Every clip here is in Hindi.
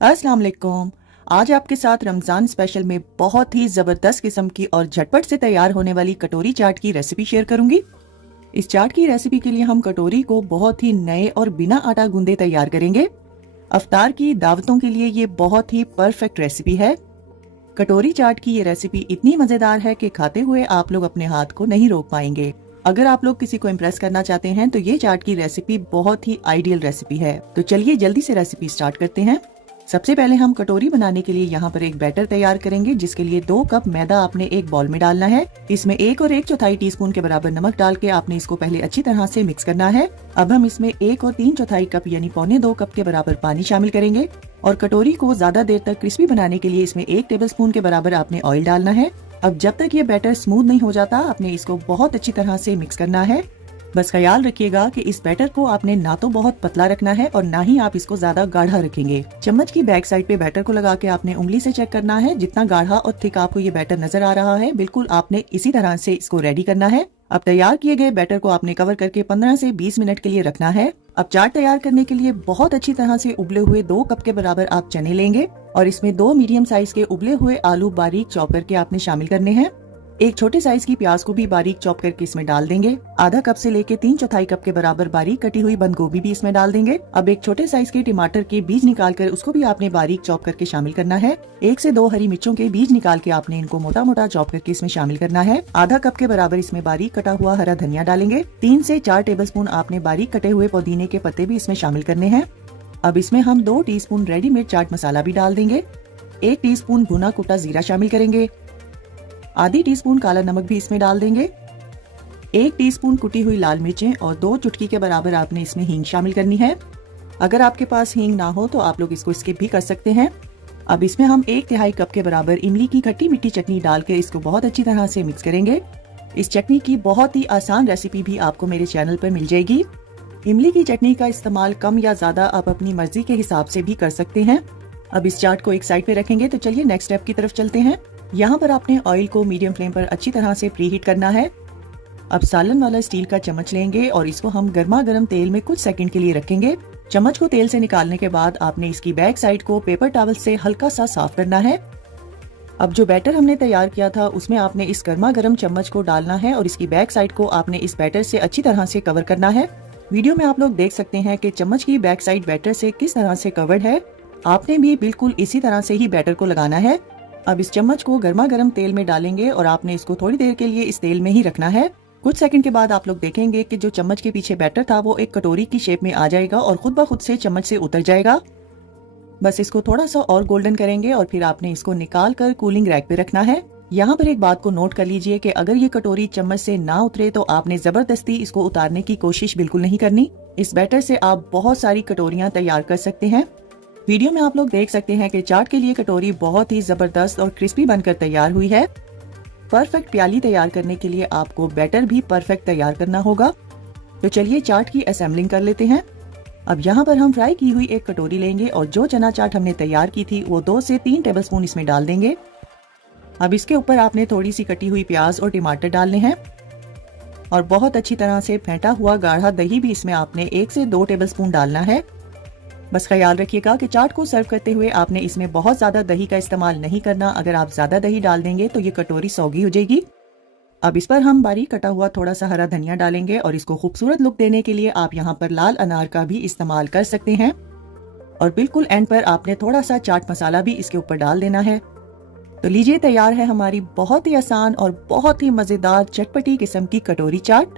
अस्सलाम वालेकुम। आज आपके साथ रमजान स्पेशल में बहुत ही जबरदस्त किस्म की और झटपट से तैयार होने वाली कटोरी चाट की रेसिपी शेयर करूंगी। इस चाट की रेसिपी के लिए हम कटोरी को बहुत ही नए और बिना आटा गूंदे तैयार करेंगे। अफ्तार की दावतों के लिए ये बहुत ही परफेक्ट रेसिपी है। कटोरी चाट की ये रेसिपी इतनी मजेदार है कि खाते हुए आप लोग अपने हाथ को नहीं रोक पाएंगे। अगर आप लोग किसी को इम्प्रेस करना चाहते हैं तो ये चाट की रेसिपी बहुत ही आइडियल रेसिपी है। तो चलिए जल्दी से रेसिपी स्टार्ट करते हैं। सबसे पहले हम कटोरी बनाने के लिए यहाँ पर एक बैटर तैयार करेंगे, जिसके लिए 2 कप मैदा आपने एक बॉल में डालना है। इसमें 1 और 1/4 टीस्पून के बराबर नमक डाल के आपने इसको पहले अच्छी तरह से मिक्स करना है। अब हम इसमें 1 और 3/4 कप यानी 1.25 कप के बराबर पानी शामिल करेंगे और कटोरी को ज्यादा देर तक क्रिस्पी बनाने के लिए इसमें 1 टेबलस्पून के बराबर आपने ऑयल डालना है। अब जब तक ये बैटर स्मूथ नहीं हो जाता आपने इसको बहुत अच्छी तरह से मिक्स करना है। बस ख्याल रखिएगा कि इस बैटर को आपने ना तो बहुत पतला रखना है और ना ही आप इसको ज्यादा गाढ़ा रखेंगे। चम्मच की बैक साइड पे बैटर को लगा के आपने उंगली से चेक करना है। जितना गाढ़ा और थिक आपको ये बैटर नजर आ रहा है, बिल्कुल आपने इसी तरह से इसको रेडी करना है। अब तैयार किए गए बैटर को आपने कवर करके 15 से 20 मिनट के लिए रखना है। अब चाट तैयार करने के लिए बहुत अच्छी तरह से उबले हुए 2 कप के बराबर आप चने लेंगे और इसमें 2 मीडियम साइज के उबले हुए आलू बारीक चॉप करके आपने शामिल करने हैं। एक छोटे साइज की प्याज को भी बारीक चॉप करके इसमें डाल देंगे। आधा कप से लेके 3/4 कप के बराबर बारीक कटी हुई बंद गोभी भी इसमें डाल देंगे। अब एक छोटे साइज के टमाटर के बीज निकाल कर उसको भी आपने बारीक चॉप करके शामिल करना है। 1 से 2 हरी मिर्चों के बीज निकाल के आपने इनको मोटा मोटा चॉप करके इसमें शामिल करना है। आधा कप के बराबर इसमें बारीक कटा हुआ हरा धनिया डालेंगे। 3 से 4 टेबलस्पून आपने बारीक कटे हुए पुदीने के पत्ते भी इसमें शामिल करने हैं। अब इसमें हम 2 टीस्पून रेडीमेड चाट मसाला भी डाल देंगे। 1 टीस्पून भुना कुटा जीरा शामिल करेंगे। आधी टीस्पून काला नमक भी इसमें डाल देंगे। 1 टीस्पून कुटी हुई लाल मिर्चें और 2 चुटकी के बराबर आपने इसमें हींग शामिल करनी है। अगर आपके पास हींग ना हो तो आप लोग इसको स्किप भी कर सकते हैं। अब इसमें हम 1/3 कप के बराबर इमली की खट्टी मीठी चटनी डाल के इसको बहुत अच्छी तरह से मिक्स करेंगे। इस चटनी की बहुत ही आसान रेसिपी भी आपको मेरे चैनल पर मिल जाएगी। इमली की चटनी का इस्तेमाल कम या ज्यादा आप अपनी मर्जी के हिसाब से भी कर सकते हैं। अब इस चाट को एक साइड पे रखेंगे तो चलिए नेक्स्ट स्टेप की तरफ चलते हैं। यहाँ पर आपने ऑयल को मीडियम फ्लेम पर अच्छी तरह से प्रीहीट करना है। अब सालन वाला स्टील का चम्मच लेंगे और इसको हम गर्मा गर्म तेल में कुछ सेकंड के लिए रखेंगे। चम्मच को तेल से निकालने के बाद आपने इसकी बैक साइड को पेपर टॉवल से हल्का सा साफ करना है। अब जो बैटर हमने तैयार किया था उसमें आपने इस गर्मा गर्म चम्मच को डालना है और इसकी बैक साइड को आपने इस बैटर से अच्छी तरह से कवर करना है। वीडियो में आप लोग देख सकते हैं कि चम्मच की बैक साइड बैटर से किस तरह से कवर्ड है। आपने भी बिल्कुल इसी तरह से ही बैटर को लगाना है। अब इस चम्मच को गर्मा गर्म तेल में डालेंगे और आपने इसको थोड़ी देर के लिए इस तेल में ही रखना है। कुछ सेकंड के बाद आप लोग देखेंगे कि जो चम्मच के पीछे बैटर था वो एक कटोरी की शेप में आ जाएगा और खुद ब खुद से चम्मच से उतर जाएगा। बस इसको थोड़ा सा और गोल्डन करेंगे और फिर आपने इसको निकाल कर कूलिंग रैक पे रखना है। यहाँ पर एक बात को नोट कर लीजिए कि अगर ये कटोरी चम्मच से ना उतरे तो आपने जबरदस्ती इसको उतारने की कोशिश बिल्कुल नहीं करनी। इस बैटर से आप बहुत सारी कटोरियाँ तैयार कर सकते हैं। वीडियो में आप लोग देख सकते हैं कि चाट के लिए कटोरी बहुत ही जबरदस्त और क्रिस्पी बनकर तैयार हुई है। परफेक्ट प्याली तैयार करने के लिए आपको बैटर भी परफेक्ट तैयार करना होगा। तो चलिए चाट की असेंबलिंग कर लेते हैं। अब यहाँ पर हम फ्राई की हुई एक कटोरी लेंगे और जो चना चाट हमने तैयार की थी वो 2 से 3 टेबलस्पून इसमें डाल देंगे। अब इसके ऊपर आपने थोड़ी सी कटी हुई प्याज और टमाटर डालने हैं और बहुत अच्छी तरह से फेंटा हुआ गाढ़ा दही भी इसमें आपने 1 से 2 टेबलस्पून डालना है। बस ख्याल रखिएगा कि चाट को सर्व करते हुए आपने इसमें बहुत ज्यादा दही का इस्तेमाल नहीं करना। अगर आप ज्यादा दही डाल देंगे तो ये कटोरी सौगी हो जाएगी। अब इस पर हम बारीक कटा हुआ थोड़ा सा हरा धनिया डालेंगे और इसको खूबसूरत लुक देने के लिए आप यहाँ पर लाल अनार का भी इस्तेमाल कर सकते हैं। और बिल्कुल एंड पर आपने थोड़ा सा चाट मसाला भी इसके ऊपर डाल देना है। तो लीजिए तैयार है हमारी बहुत ही आसान और बहुत ही मजेदार चटपटी किस्म की कटोरी चाट,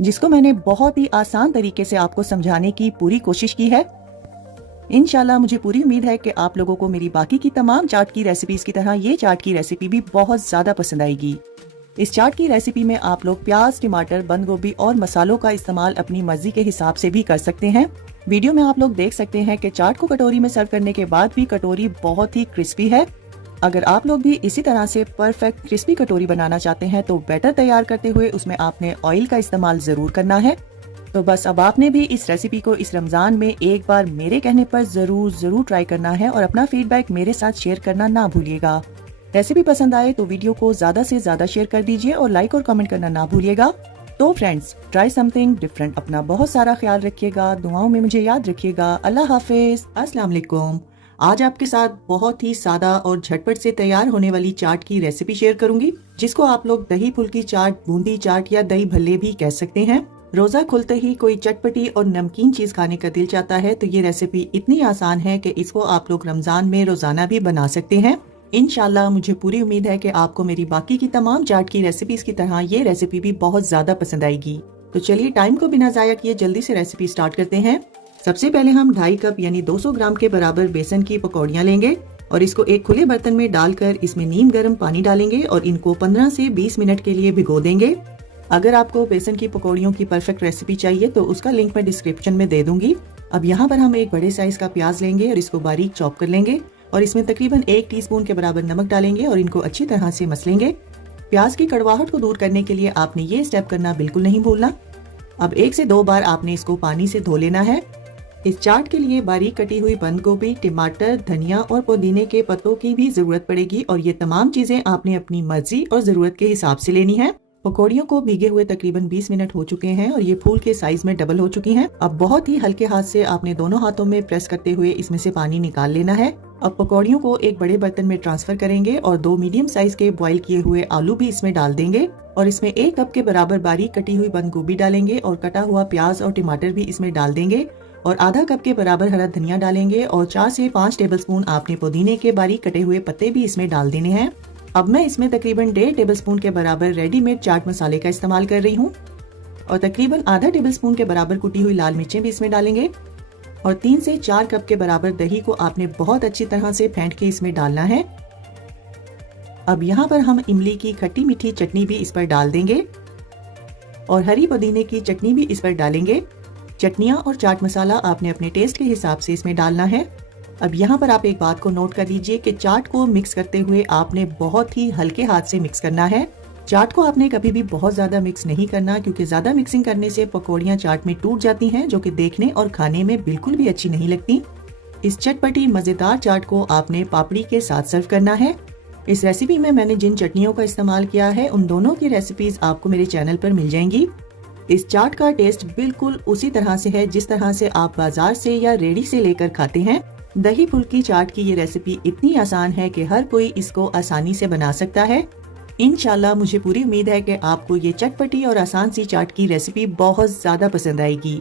जिसको मैंने बहुत ही आसान तरीके से आपको समझाने की पूरी कोशिश की है। इंशाल्लाह मुझे पूरी उम्मीद है कि आप लोगों को मेरी बाकी की तमाम चाट की रेसिपीज की तरह ये चाट की रेसिपी भी बहुत ज्यादा पसंद आएगी। इस चाट की रेसिपी में आप लोग प्याज, टमाटर, बंद गोभी और मसालों का इस्तेमाल अपनी मर्जी के हिसाब से भी कर सकते हैं। वीडियो में आप लोग देख सकते हैं कि चाट को कटोरी में सर्व करने के बाद भी कटोरी बहुत ही क्रिस्पी है। अगर आप लोग भी इसी तरह से परफेक्ट क्रिस्पी कटोरी बनाना चाहते हैं तो बैटर तैयार करते हुए उसमें आपने ऑयल का इस्तेमाल जरूर करना है। तो बस अब आपने भी इस रेसिपी को इस रमजान में एक बार मेरे कहने पर जरूर ट्राई करना है और अपना फीडबैक मेरे साथ शेयर करना ना भूलिएगा। रेसिपी पसंद आए तो वीडियो को ज्यादा से ज्यादा शेयर कर दीजिए और लाइक और कमेंट करना ना भूलिएगा। तो फ्रेंड्स, ट्राई समथिंग डिफरेंट। अपना बहुत सारा ख्याल रखिएगा, दुआओं में मुझे याद रखिएगा। अल्लाह हाफिज, अस्सलाम वालेकुम। आज आपके साथ बहुत ही सादा और झटपट से तैयार होने वाली चाट की रेसिपी शेयर करूंगी, जिसको आप लोग दही फुल्की चाट, बूंदी चाट या दही भल्ले भी कह सकते हैं। रोजा खुलते ही कोई चटपटी और नमकीन चीज खाने का दिल चाहता है, तो ये रेसिपी इतनी आसान है कि इसको आप लोग रमजान में रोजाना भी बना सकते हैं। इंशाल्लाह मुझे पूरी उम्मीद है कि आपको मेरी बाकी की तमाम चाट की रेसिपीज की तरह ये रेसिपी भी बहुत ज्यादा पसंद आएगी। तो चलिए टाइम को बिना जाया किए जल्दी से रेसिपी स्टार्ट करते हैं। सबसे पहले हम 2.5 कप यानी 200 ग्राम के बराबर बेसन की पकौड़ियाँ लेंगे और इसको एक खुले बर्तन में डालकर इसमें नीम गर्म पानी डालेंगे और इनको 15 से 20 मिनट के लिए भिगो देंगे। अगर आपको बेसन की पकौड़ियों की परफेक्ट रेसिपी चाहिए तो उसका लिंक मैं डिस्क्रिप्शन में दे दूंगी। अब यहाँ पर हम एक बड़े साइज का प्याज लेंगे और इसको बारीक चॉप कर लेंगे और इसमें तकरीबन 1 टीस्पून के बराबर नमक डालेंगे और इनको अच्छी तरह से मसलेंगे। प्याज की कड़वाहट को दूर करने के लिए आपने ये स्टेप करना बिल्कुल नहीं भूलना। अब 1 से 2 बार आपने इसको पानी से धो लेना है। इस चाट के लिए बारीक कटी हुई बंद गोभी, टमाटर, धनिया और पुदीने के पत्तों की भी जरूरत पड़ेगी और ये तमाम चीजें आपने अपनी मर्जी और जरूरत के हिसाब से लेनी है। पकौड़ियों को भीगे हुए तकरीबन 20 मिनट हो चुके हैं और ये फूल के साइज में डबल हो चुकी हैं। अब बहुत ही हल्के हाथ से आपने दोनों हाथों में प्रेस करते हुए इसमें से पानी निकाल लेना है। अब पकौड़ियों को एक बड़े बर्तन में ट्रांसफर करेंगे और 2 मीडियम साइज के बॉईल किए हुए आलू भी इसमें डाल देंगे और इसमें 1 कप के बराबर बारीक कटी हुई बंद गोभी डालेंगे और कटा हुआ प्याज और टमाटर भी इसमें डाल देंगे और आधा कप के बराबर हरा धनिया डालेंगे और 4 से 5 टेबलस्पून आपने पुदीने के बारीक कटे हुए पत्ते भी इसमें डाल देने हैं। अब मैं इसमें तकरीबन 1.5 टेबलस्पून के बराबर रेडीमेड चाट मसाले का इस्तेमाल कर रही हूँ और तकरीबन आधा टेबलस्पून के बराबर कुटी हुई लाल मिर्चें भी इसमें डालेंगे और 3 से 4 कप के बराबर दही को आपने बहुत अच्छी तरह से फेंट के इसमें डालना है। अब यहाँ पर हम इमली की खट्टी मीठी चटनी भी इस पर डाल देंगे और हरी पुदीने की चटनी भी इस पर डालेंगे। चटनियाँ और चाट मसाला आपने अपने टेस्ट के हिसाब से इसमें डालना है। अब यहाँ पर आप एक बात को नोट कर लीजिए कि चाट को मिक्स करते हुए आपने बहुत ही हल्के हाथ से मिक्स करना है। चाट को आपने कभी भी बहुत ज्यादा मिक्स नहीं करना, क्योंकि ज्यादा मिक्सिंग करने से पकौड़ियाँ चाट में टूट जाती हैं, जो कि देखने और खाने में बिल्कुल भी अच्छी नहीं लगती। इस चटपटी मजेदार चाट को आपने पापड़ी के साथ सर्व करना है। इस रेसिपी में मैंने जिन चटनियों का इस्तेमाल किया है उन दोनों की रेसिपीज आपको मेरे चैनल पर मिल जाएंगी। इस चाट का टेस्ट बिल्कुल उसी तरह से है जिस तरह से आप बाजार से या रेडी से लेकर खाते हैं। दही फुल्की चाट की ये रेसिपी इतनी आसान है कि हर कोई इसको आसानी से बना सकता है। इंशाल्लाह मुझे पूरी उम्मीद है कि आपको ये चटपटी और आसान सी चाट की रेसिपी बहुत ज्यादा पसंद आएगी।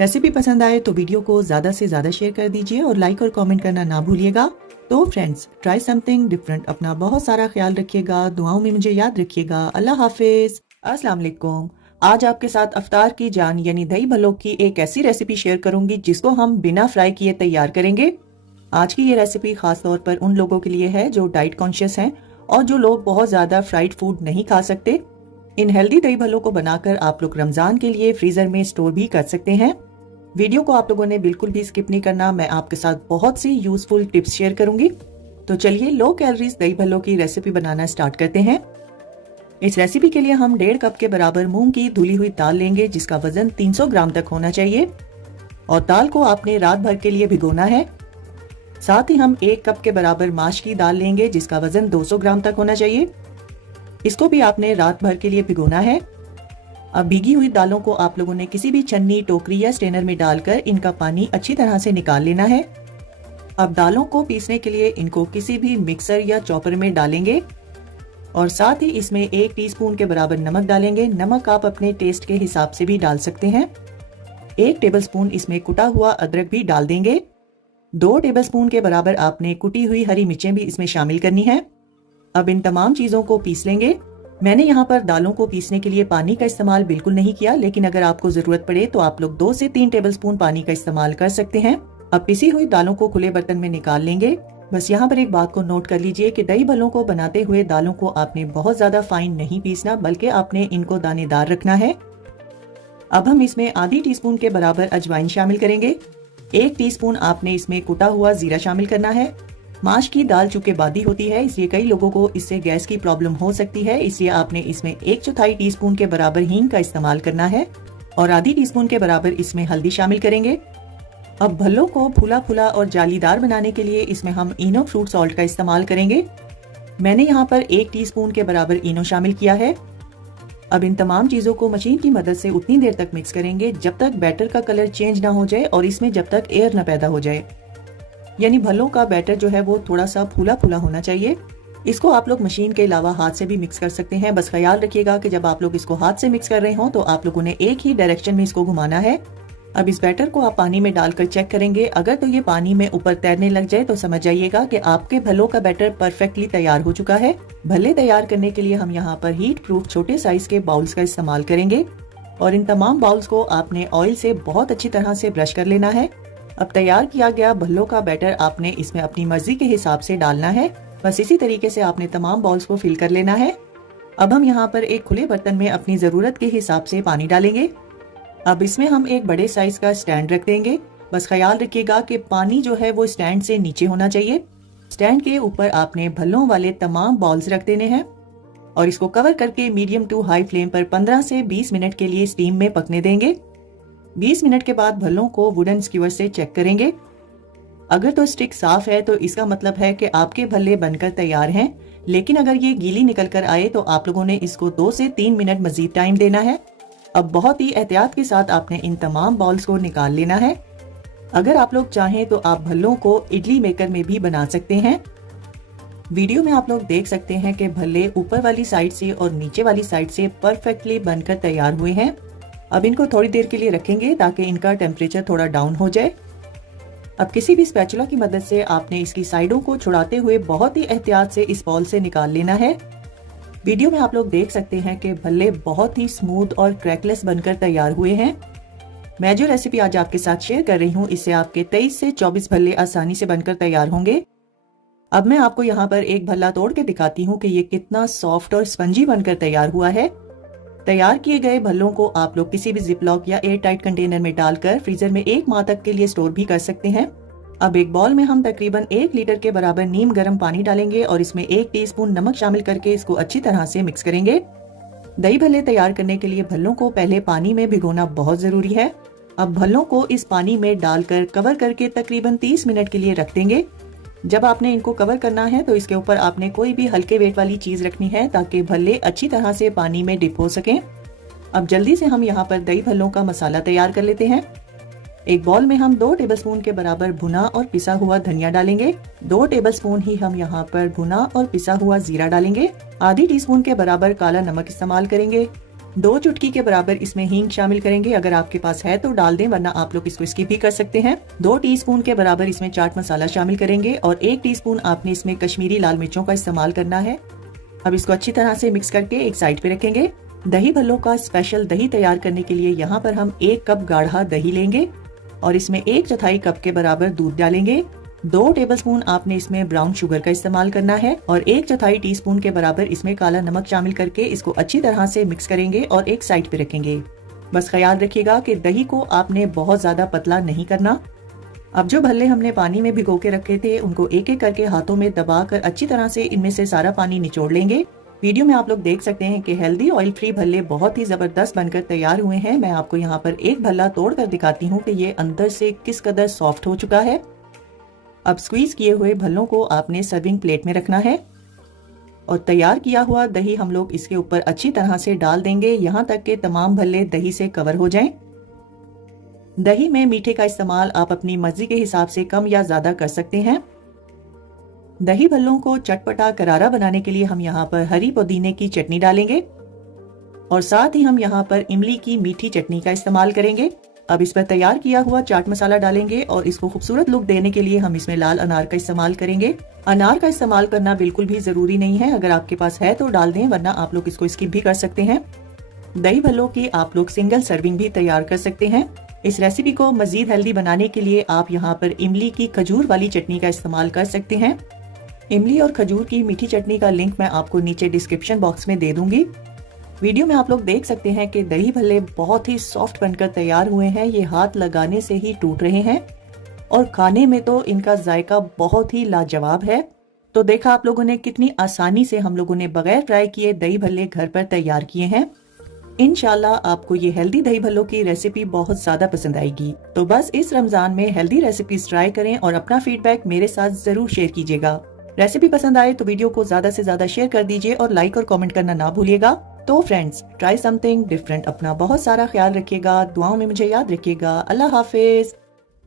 रेसिपी पसंद आए तो वीडियो को ज्यादा से ज्यादा शेयर कर दीजिए और लाइक और कमेंट करना ना भूलिएगा। तो फ्रेंड्स, ट्राई समथिंग डिफरेंट। अपना बहुत सारा ख्याल रखिएगा, दुआओं में मुझे याद रखिएगा। अल्लाह हाफिज। अस्सलाम वालेकुम। आज आपके साथ अफ्तार की जान यानी दही भल्लों की एक ऐसी रेसिपी शेयर करूंगी जिसको हम बिना फ्राई किए तैयार करेंगे। आज की ये रेसिपी खास तौर पर उन लोगों के लिए है जो डाइट कॉन्शियस हैं और जो लोग बहुत ज्यादा फ्राइड फूड नहीं खा सकते। इन हेल्दी दही भल्लों को बनाकर आप लोग रमजान के लिए फ्रीजर में स्टोर भी कर सकते हैं। वीडियो को आप लोगों ने बिल्कुल भी स्किप नहीं करना, मैं आपके साथ बहुत सी यूजफुल टिप्स शेयर करूंगी। तो चलिए लो कैलोरीज दही भल्लों की रेसिपी बनाना स्टार्ट करते हैं। इस रेसिपी के लिए हम 1.5 कप के बराबर मूंग की धुली हुई दाल लेंगे, जिसका वजन 300 ग्राम तक होना चाहिए और दाल को आपने रात भर के लिए भिगोना है। साथ ही हम 1 कप के बराबर माश की दाल लेंगे, जिसका वजन 200 ग्राम तक होना चाहिए। इसको भी आपने रात भर के लिए भिगोना है। अब भीगी हुई दालों को आप लोगों ने किसी भी छन्नी, टोकरी या स्ट्रेनर में डालकर इनका पानी अच्छी तरह से निकाल लेना है। अब दालों को पीसने के लिए इनको किसी भी मिक्सर या चॉपर में डालेंगे और साथ ही इसमें 1 टीस्पून के बराबर नमक डालेंगे। नमक आप अपने टेस्ट के हिसाब से भी डाल सकते हैं। 1 टेबलस्पून इसमें कुटा हुआ अदरक भी डाल देंगे। 2 टेबलस्पून के बराबर आपने कुटी हुई हरी मिर्चें भी इसमें शामिल करनी है। अब इन तमाम चीजों को पीस लेंगे। मैंने यहाँ पर दालों को पीसने के लिए पानी का इस्तेमाल बिल्कुल नहीं किया, लेकिन अगर आपको जरूरत पड़े तो आप लोग 2 से 3 टेबलस्पून पानी का इस्तेमाल कर सकते हैं। अब पिसी हुई दालों को खुले बर्तन में निकाल लेंगे। बस यहाँ पर एक बात को नोट कर लीजिए कि दही भल्लों को बनाते हुए दालों को आपने बहुत ज्यादा फाइन नहीं पीसना, बल्कि आपने इनको दानेदार रखना है। अब हम इसमें आधी टीस्पून के बराबर अजवाइन शामिल करेंगे। 1 टीस्पून आपने इसमें कुटा हुआ जीरा शामिल करना है। माश की दाल चूंकि बादी होती है, इसलिए कई लोगों को इससे गैस की प्रॉब्लम हो सकती है, इसलिए आपने इसमें 1/4 टीस्पून के बराबर हींग का इस्तेमाल करना है और आधी टीस्पून के बराबर इसमें हल्दी शामिल करेंगे। अब भल्लों को फूला फूला और जालीदार बनाने के लिए इसमें हम इनो फ्रूट सॉल्ट का इस्तेमाल करेंगे। मैंने यहाँ पर 1 टीस्पून के बराबर इनो शामिल किया है। अब इन तमाम चीजों को मशीन की मदद से उतनी देर तक मिक्स करेंगे जब तक बैटर का कलर चेंज ना हो जाए और इसमें जब तक एयर न पैदा हो जाए। यानी भल्लों का बैटर जो है वो थोड़ा सा फूला फूला होना चाहिए। इसको आप लोग मशीन के अलावा हाथ से भी मिक्स कर सकते हैं। बस ख्याल रखिएगा कि जब आप लोग इसको हाथ से मिक्स कर रहे हो तो आप लोगों ने एक ही डायरेक्शन में इसको घुमाना है। अब इस बैटर को आप पानी में डालकर चेक करेंगे। अगर तो ये पानी में ऊपर तैरने लग जाए तो समझ जाइएगा कि आपके भल्लों का बैटर परफेक्टली तैयार हो चुका है। भल्ले तैयार करने के लिए हम यहाँ पर हीट प्रूफ छोटे साइज के बाउल्स का इस्तेमाल करेंगे और इन तमाम बाउल्स को आपने ऑयल से बहुत अच्छी तरह से ब्रश कर लेना है। अब तैयार किया गया भल्लों का बैटर आपने इसमें अपनी मर्जी के हिसाब से डालना है। बस इसी तरीके से आपने तमाम बाउल्स को फिल कर लेना है। अब हम यहाँ पर एक खुले बर्तन में अपनी जरूरत के हिसाब से पानी डालेंगे। अब इसमें हम एक बड़े साइज का स्टैंड रख देंगे। बस ख्याल रखिएगा कि पानी जो है वो स्टैंड से नीचे होना चाहिए। स्टैंड के ऊपर आपने भल्लों वाले तमाम बॉल्स रख देने हैं और इसको कवर करके मीडियम टू हाई फ्लेम पर 15 से 20 मिनट के लिए स्टीम में पकने देंगे। 20 मिनट के बाद भल्लों को वुडन स्क्यूअर से चेक करेंगे। अगर तो स्टिक साफ है तो इसका मतलब है कि आपके भल्ले बनकर तैयार हैं, लेकिन अगर ये गीली निकल कर आए तो आप लोगों ने इसको 2 से 3 मिनट मजीद टाइम देना है। अब बहुत ही एहतियात के साथ आपने इन तमाम बॉल्स को निकाल लेना है। अगर आप लोग चाहें तो आप भल्लों को इडली मेकर में भी बना सकते हैं। वीडियो में आप लोग देख सकते हैं कि भल्ले ऊपर वाली साइड से और नीचे वाली साइड से परफेक्टली बनकर तैयार हुए हैं। अब इनको थोड़ी देर के लिए रखेंगे ताकि इनका टेम्परेचर थोड़ा डाउन हो जाए। अब किसी भी स्पैचुला की मदद से आपने इसकी साइडों को छुड़ाते हुए बहुत ही एहतियात से इस बॉल से निकाल लेना है। वीडियो में आप लोग देख सकते हैं कि भल्ले बहुत ही स्मूथ और क्रैकलेस बनकर तैयार हुए हैं। मैं जो रेसिपी आज आपके साथ शेयर कर रही हूँ इससे आपके 23 से 24 भल्ले आसानी से बनकर तैयार होंगे। अब मैं आपको यहाँ पर एक भल्ला तोड़ के दिखाती हूँ कि ये कितना सॉफ्ट और स्पंजी बनकर तैयार हुआ है। तैयार किए गए भल्लों को आप लोग किसी भी जिपलॉक या एयर टाइट कंटेनर में डालकर फ्रीजर में 1 माह तक के लिए स्टोर भी कर सकते हैं। अब एक बॉल में हम तकरीबन 1 लीटर के बराबर नीम गर्म पानी डालेंगे और इसमें 1 टीस्पून नमक शामिल करके इसको अच्छी तरह से मिक्स करेंगे। दही भल्ले तैयार करने के लिए भल्लों को पहले पानी में भिगोना बहुत जरूरी है। अब भल्लों को इस पानी में डालकर कवर करके तकरीबन 30 मिनट के लिए रख देंगे। जब आपने इनको कवर करना है तो इसके ऊपर आपने कोई भी हल्के वेट वाली चीज रखनी है ताकि भल्ले अच्छी तरह से पानी में डिप हो सकें। अब जल्दी से हम यहाँ पर दही भल्लों का मसाला तैयार कर लेते हैं। एक बॉल में हम 2 टेबलस्पून के बराबर भुना और पिसा हुआ धनिया डालेंगे। 2 टेबलस्पून ही हम यहाँ पर भुना और पिसा हुआ जीरा डालेंगे। आधी टीस्पून के बराबर काला नमक इस्तेमाल करेंगे। 2 चुटकी के बराबर इसमें हींग शामिल करेंगे। अगर आपके पास है तो डाल दें, वरना आप लोग इसको स्किप भी कर सकते हैं। 2 टीस्पून के बराबर इसमें चाट मसाला शामिल करेंगे और 1 टीस्पून आपने इसमें कश्मीरी लाल मिर्चों का इस्तेमाल करना है। अब इसको अच्छी तरह से मिक्स करके एक साइड पे रखेंगे। दही भल्लों का स्पेशल दही तैयार करने के लिए यहाँ पर हम 1 कप गाढ़ा दही लेंगे और इसमें 1/4 कप के बराबर दूध डालेंगे। 2 टेबलस्पून आपने इसमें ब्राउन शुगर का इस्तेमाल करना है और 1/4 टीस्पून के बराबर इसमें काला नमक शामिल करके इसको अच्छी तरह से मिक्स करेंगे और एक साइड पे रखेंगे। बस ख्याल रखिएगा कि दही को आपने बहुत ज्यादा पतला नहीं करना। अब जो भल्ले हमने पानी में भिगो के रखे थे उनको एक एक करके हाथों में दबाकर अच्छी तरह से इनमें से सारा पानी निचोड़ लेंगे। वीडियो में आप लोग देख सकते हैं कि हेल्दी ऑयल फ्री भल्ले बहुत ही जबरदस्त बनकर तैयार हुए हैं। मैं आपको यहाँ पर एक भल्ला तोड़ कर दिखाती हूँ कि ये अंदर से किस कदर सॉफ्ट हो चुका है। अब स्क्वीज किए हुए भल्लों को आपने सर्विंग प्लेट में रखना है और तैयार किया हुआ दही हम लोग इसके ऊपर अच्छी तरह से डाल देंगे, यहाँ तक कि तमाम भल्ले दही से कवर हो जाएं। दही में मीठे का इस्तेमाल आप अपनी मर्जी के हिसाब से कम या ज्यादा कर सकते हैं। दही भल्लों को चटपटा करारा बनाने के लिए हम यहाँ पर हरी पुदीने की चटनी डालेंगे और साथ ही हम यहाँ पर इमली की मीठी चटनी का इस्तेमाल करेंगे। अब इस पर तैयार किया हुआ चाट मसाला डालेंगे और इसको खूबसूरत लुक देने के लिए हम इसमें लाल अनार का इस्तेमाल करेंगे। अनार का इस्तेमाल करना बिल्कुल भी जरूरी नहीं है, अगर आपके पास है तो डाल दें, वरना आप लोग इसको स्किप भी कर सकते हैं। दही भल्लों की आप लोग सिंगल सर्विंग भी तैयार कर सकते हैं। इस रेसिपी को मजीद हेल्दी बनाने के लिए आप यहाँ पर इमली की खजूर वाली चटनी का इस्तेमाल कर सकते हैं। इमली और खजूर की मीठी चटनी का लिंक मैं आपको नीचे डिस्क्रिप्शन बॉक्स में दे दूंगी। वीडियो में आप लोग देख सकते हैं कि दही भल्ले बहुत ही सॉफ्ट बनकर तैयार हुए हैं। ये हाथ लगाने से ही टूट रहे हैं और खाने में तो इनका जायका बहुत ही लाजवाब है। तो देखा आप लोगों ने कितनी आसानी से हम लोगों ने बगैर फ्राई किए दही भल्ले घर पर तैयार किए हैं। इंशाल्लाह आपको ये हेल्दी दही भल्लों की रेसिपी बहुत ज्यादा पसंद आएगी। तो बस इस रमजान में हेल्दी रेसिपीज ट्राई करें और अपना फीडबैक मेरे साथ जरूर शेयर कीजिएगा। रेसिपी पसंद आए तो वीडियो को ज्यादा से ज्यादा शेयर कर दीजिए और लाइक और कमेंट करना ना भूलिएगा। तो फ्रेंड्स, ट्राई समथिंग डिफरेंट। अपना बहुत सारा ख्याल रखिएगा, दुआओं में मुझे याद रखिएगा। अल्लाह हाफिज।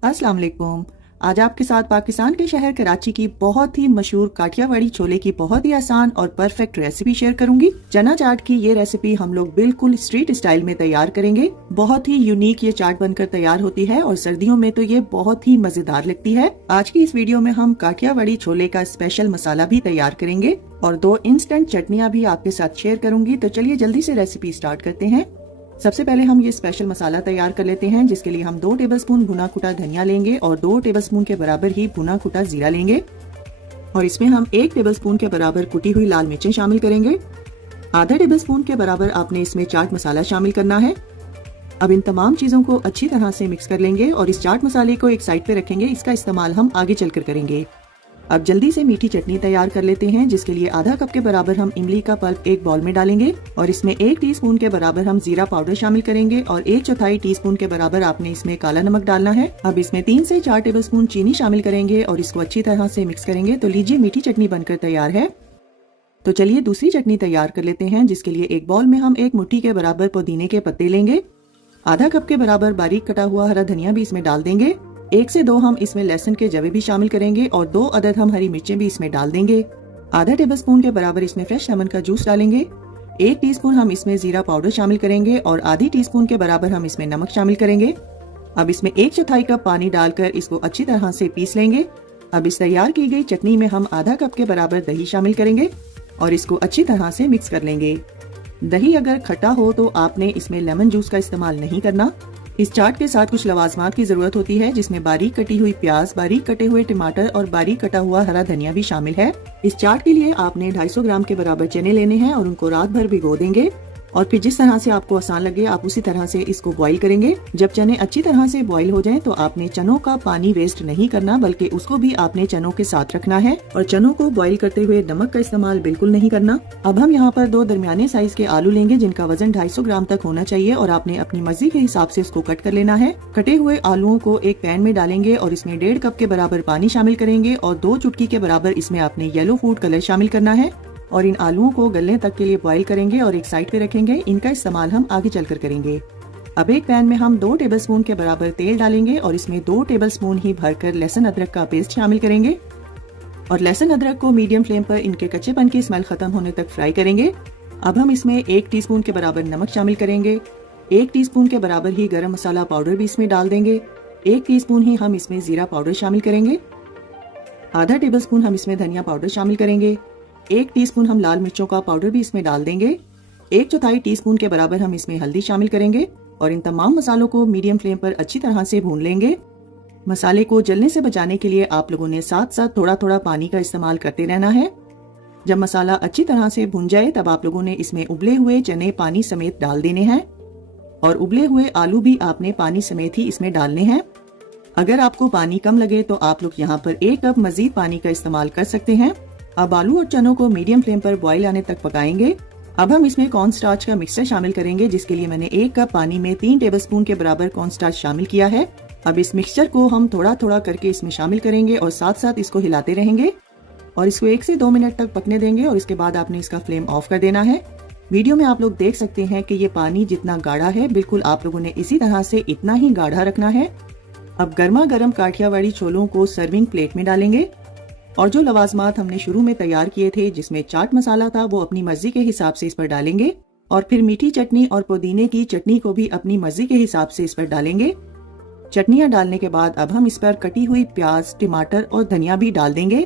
अस्सलाम वालेकुम। आज आपके साथ पाकिस्तान के शहर कराची की बहुत ही मशहूर काठियावाड़ी छोले की बहुत ही आसान और परफेक्ट रेसिपी शेयर करूंगी। चना चाट की ये रेसिपी हम लोग बिल्कुल स्ट्रीट स्टाइल में तैयार करेंगे। बहुत ही यूनिक ये चाट बनकर तैयार होती है और सर्दियों में तो ये बहुत ही मजेदार लगती है। आज की इस वीडियो में हम काठियावाड़ी छोले का स्पेशल मसाला भी तैयार करेंगे और 2 इंस्टेंट चटनियाँ भी आपके साथ शेयर करूंगी। तो चलिए जल्दी से रेसिपी स्टार्ट करते हैं। सबसे पहले हम ये स्पेशल मसाला तैयार कर लेते हैं, जिसके लिए हम 2 टेबलस्पून भुना कुटा धनिया लेंगे और 2 टेबलस्पून के बराबर ही भुना कुटा जीरा लेंगे और इसमें हम 1 टेबलस्पून के बराबर कुटी हुई लाल मिर्चें शामिल करेंगे। आधा टेबलस्पून के बराबर आपने इसमें चाट मसाला शामिल करना है। अब इन तमाम चीजों को अच्छी तरह से मिक्स कर लेंगे और इस चाट मसाले को एक साइड पे रखेंगे। इसका इस्तेमाल हम आगे चलकर करेंगे। अब जल्दी से मीठी चटनी तैयार कर लेते हैं, जिसके लिए आधा कप के बराबर हम इमली का पल्प एक बाउल में डालेंगे और इसमें 1 टीस्पून के बराबर हम जीरा पाउडर शामिल करेंगे और 1/4 टीस्पून के बराबर आपने इसमें काला नमक डालना है। अब इसमें 3 से 4 टेबलस्पून चीनी शामिल करेंगे और इसको अच्छी तरह से मिक्स करेंगे। तो लीजिए मीठी चटनी बनकर तैयार है। तो चलिए दूसरी चटनी तैयार कर लेते हैं, जिसके लिए एक बाउल में हम 1 मुट्ठी के बराबर पुदीने के पत्ते लेंगे। आधा कप के बराबर बारीक कटा हुआ हरा धनिया भी इसमें डाल देंगे। 1 से 2 हम इसमें लहसुन के जवे भी शामिल करेंगे और 2 अदद हम हरी मिर्चें भी इसमें डाल देंगे। आधा टेबलस्पून के बराबर इसमें फ्रेश लेमन का जूस डालेंगे। 1 टीस्पून हम इसमें जीरा पाउडर शामिल करेंगे और आधी टीस्पून के बराबर हम इसमें नमक शामिल करेंगे। अब इसमें 1/4 कप पानी डालकर इसको अच्छी तरह से पीस लेंगे। अब इस तैयार की गई चटनी में हम आधा कप के बराबर दही शामिल करेंगे और इसको अच्छी तरह से मिक्स कर लेंगे। दही अगर खट्टा हो तो आपने इसमें लेमन जूस का इस्तेमाल नहीं करना। इस चाट के साथ कुछ लवाजमात की जरूरत होती है, जिसमें बारीक कटी हुई प्याज, बारीक कटे हुए टमाटर और बारीक कटा हुआ हरा धनिया भी शामिल है। इस चाट के लिए आपने 250 ग्राम के बराबर चने लेने हैं और उनको रात भर भिगो देंगे और फिर जिस तरह से आपको आसान लगे आप उसी तरह से इसको बॉईल करेंगे। जब चने अच्छी तरह से बॉईल हो जाएं तो आपने चनों का पानी वेस्ट नहीं करना, बल्कि उसको भी आपने चनों के साथ रखना है और चनों को बॉईल करते हुए नमक का इस्तेमाल बिल्कुल नहीं करना। अब हम यहाँ पर 2 दरमियाने साइज के आलू लेंगे, जिनका वजन 250 ग्राम तक होना चाहिए और आपने अपनी मर्जी के हिसाब से उसको कट कर लेना है। कटे हुए आलूओं को एक पैन में डालेंगे और इसमें 1.5 कप के बराबर पानी शामिल करेंगे और 2 चुटकी के बराबर इसमें आपने येलो फूड कलर शामिल करना है और इन आलूओं को गलने तक के लिए बॉईल करेंगे और एक साइड पे रखेंगे। इनका इस्तेमाल हम आगे चलकर करेंगे। अब एक पैन में हम 2 टेबलस्पून के बराबर तेल डालेंगे और इसमें 2 टेबलस्पून ही भरकर लहसुन अदरक का पेस्ट शामिल करेंगे और लहसुन अदरक को मीडियम फ्लेम पर इनके कच्चेपन की स्मेल खत्म होने तक फ्राई करेंगे। अब हम इसमें 1 टीस्पून के बराबर नमक शामिल करेंगे। 1 टीस्पून के बराबर ही गरम मसाला पाउडर भी इसमें डाल देंगे। 1 टीस्पून ही हम इसमें जीरा पाउडर शामिल करेंगे। आधा टेबलस्पून हम इसमें धनिया पाउडर शामिल करेंगे। 1 टीस्पून हम लाल मिर्चों का पाउडर भी इसमें डाल देंगे। 1/4 टीस्पून के बराबर हम इसमें हल्दी शामिल करेंगे और इन तमाम मसालों को मीडियम फ्लेम पर अच्छी तरह से भून लेंगे। मसाले को जलने से बचाने के लिए आप लोगों ने साथ साथ थोड़ा थोड़ा पानी का इस्तेमाल करते रहना है। जब मसाला अच्छी तरह से भून जाए तब आप लोगों ने इसमें उबले हुए चने पानी समेत डाल देने हैं और उबले हुए आलू भी आपने पानी समेत ही इसमें डालने हैं। अगर आपको पानी कम लगे तो आप लोग यहाँ पर 1 कप मजीद पानी का इस्तेमाल कर सकते हैं। अब आलू और चनों को मीडियम फ्लेम पर बॉईल आने तक पकाएंगे। अब हम इसमें कॉर्न स्टार्च का मिक्सचर शामिल करेंगे, जिसके लिए मैंने 1 कप पानी में 3 टेबलस्पून के बराबर कॉर्न स्टार्च शामिल किया है। अब इस मिक्सचर को हम थोड़ा थोड़ा करके इसमें शामिल करेंगे और साथ साथ इसको हिलाते रहेंगे और इसको 1 से 2 मिनट तक पकने देंगे और इसके बाद आपने इसका फ्लेम ऑफ कर देना है। वीडियो में आप लोग देख सकते हैं कि ये पानी जितना गाढ़ा है, बिल्कुल आप लोगों ने इसी तरह से इतना ही गाढ़ा रखना है। अब गर्मा गर्म काठियावाड़ी छोलों को सर्विंग प्लेट में डालेंगे और जो लवाजमात हमने शुरू में तैयार किए थे, जिसमें चाट मसाला था, वो अपनी मर्जी के हिसाब से इस पर डालेंगे और फिर मीठी चटनी और पुदीने की चटनी को भी अपनी मर्जी के हिसाब से इस पर डालेंगे। चटनियाँ डालने के बाद अब हम इस पर कटी हुई प्याज, टमाटर और धनिया भी डाल देंगे।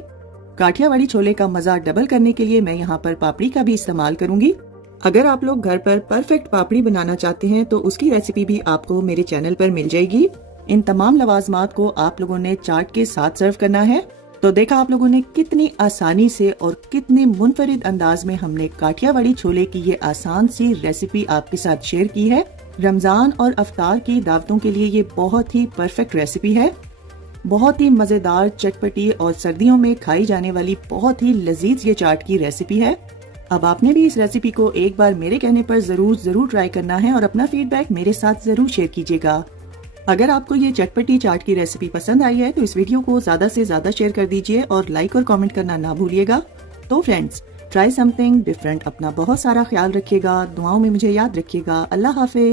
काठियावाड़ी छोले का मजा डबल करने के लिए मैं यहाँ पर पापड़ी का भी इस्तेमाल करूंगी। अगर आप लोग घर पर परफेक्ट पापड़ी बनाना चाहते हैं तो उसकी रेसिपी भी आपको मेरे चैनल पर मिल जाएगी। इन तमाम लवाजमात को आप लोगों ने चाट के साथ सर्व करना है। तो देखा आप लोगों ने कितनी आसानी से और कितने मुनफरिद अंदाज में हमने काठियावाड़ी छोले की ये आसान सी रेसिपी आपके साथ शेयर की है। रमजान और अफ्तार की दावतों के लिए ये बहुत ही परफेक्ट रेसिपी है। बहुत ही मजेदार, चटपटी और सर्दियों में खाई जाने वाली बहुत ही लजीज ये चाट की रेसिपी है। अब आपने भी इस रेसिपी को एक बार मेरे कहने पर जरूर ट्राई करना है और अपना फीडबैक मेरे साथ जरूर शेयर कीजिएगा। अगर आपको ये चटपटी चाट की रेसिपी पसंद आई है तो इस वीडियो को ज्यादा से ज्यादा शेयर कर दीजिए और लाइक और कमेंट करना ना भूलिएगा। तो फ्रेंड्स, ट्राई समथिंग डिफरेंट। अपना बहुत सारा ख्याल रखिएगा, दुआओं में मुझे याद रखिएगा। अल्लाह हाफिज।